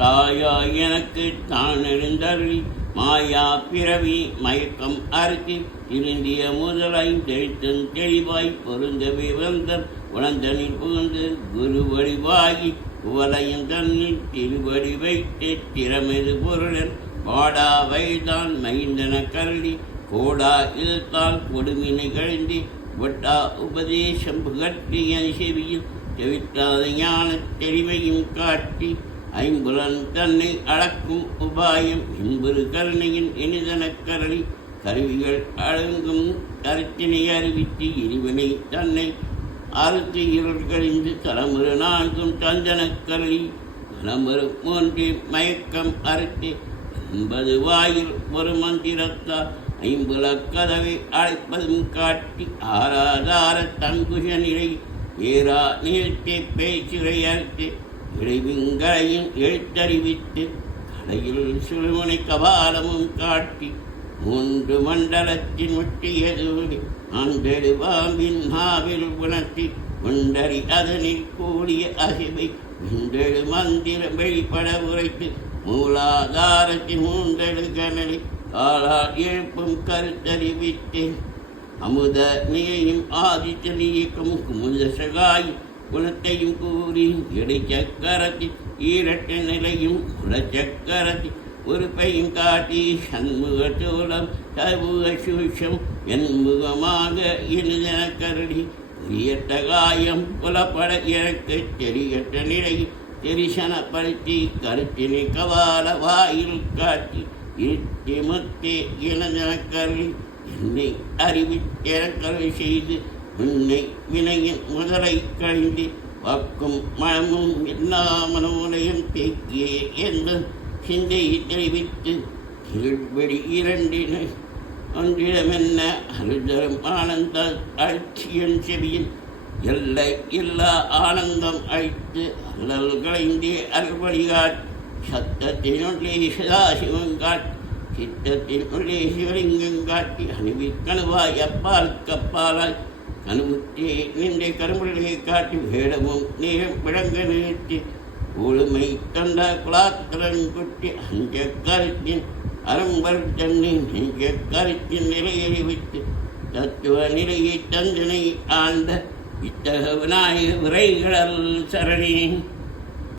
தாயாய் எனக்கு தான் எழுந்தருளி மாயா பிறவி மயக்கம் அறுத்தி திருந்திய முதலாய் தெளித்தன் தெளிவாய் பொருந்தவே வந்தன் உணர்ந்தனில் புகுந்து குரு வடிவாகி உவலையும் தன்னில் திருவடி வைத்து திறமெது பொருளன் பாடா வைதான் மைந்தன கருளி கோடா இழுத்தால் கொடுமினை கழிந்தி ஒட்டா உபதேசம் புகட்டி என் செவியில் தெவிட்டாத ஞான தெளிவையும் காட்டி ஐம்புலன் தன்னை அளக்கும் உபாயம் இன்புறு கருணையின் இனிதன கரளி கருவிகள் அழங்கும் கருத்தினை அறிவித்து இறைவனை தன்னை அறுத்து இருள் கழிந்து தலைமுறை நான்கும் தந்தன கரளி தலைமுறை மூன்று மயக்கம் அறுத்து 80 வாயில் ஒரு மந்திரத்தால் ஐம்புல கதவை அழைப்பதும் காட்டி ஆராதார தங்குஷ நிலை ஏறா நீழ்த்தி பேச்சுரை அறுத்து இடைவிங்களையும் எழுத்தறிவித்து கலையில் சுழுமுனை கபாலமும் காட்டி 3 மண்டலத்தின் ஒட்டியதோடு ஆண்டெடு பாம்பின் நாவில் உணர்த்தி உண்டறி அதனில் கூடிய அசிவை உண்டெடு மந்திரம் வெளிப்பட உரைத்து மூலாதாரத்தின் மூண்டெடு கனலை காலால் எழுப்பும் கருத்தறிவித்தேன் அமுத நிலையும் ஆதித்தல் இயக்கமும் குமுத சகாய் குணத்தையும் கூறி இடைச்சக்கரத்தில் ஈரட்ட நிலையும் குலச்சக்கரத்தில் உறுப்பையும் காட்டி சண்முக சோழம் சர்முக சூஷம் என்முகமாக இனிதன கருடி உரியட்ட காயம் புலப்பட இறக்க தெரியட்ட நிலையில் தெரிசனப்படுத்தி கருத்தினை கவால வாயில் காட்டி இருத்தி முத்தே இனதன கருளி என்னை அறிவித்திறக்கருளை செய்து உன்னை வினையின் முதலை கழிந்து வாக்கும் மனமும் எல்லா மனமுனையும் தேக்கிய என்ற சிந்தையை தெரிவித்து கீழ்வெடி இரண்டின ஒன்றிடமென்ன அருதரும் ஆனந்த அழ்ச்சியன் செவியில் எல்லை இல்லா ஆனந்தம் அழித்து அல்லல் களைந்தே அருள்வழிகாட் சத்தத்தினுள்ளே சதாசிவம் காட்டி சித்தத்தினுள்ளே சிவலிங்கம் காட்டி அணுவிற்கணுவாய் அப்பால் கப்பாலாய் கணுமுற்றே நின்றை கருமுறையை காட்டி வேடமும் நேரம் விளங்க நிறுத்தி ஊழுமை தந்த குலாத்திரன் குட்டி அஞ்ச கருத்தின் அறம்பல் தன்னை நெஞ்ச கருத்தின் நிலையை வைத்து தத்துவ நிலையை தந்தனை ஆழ்ந்த இத்தக விநாயக விரைகளல் சரணே.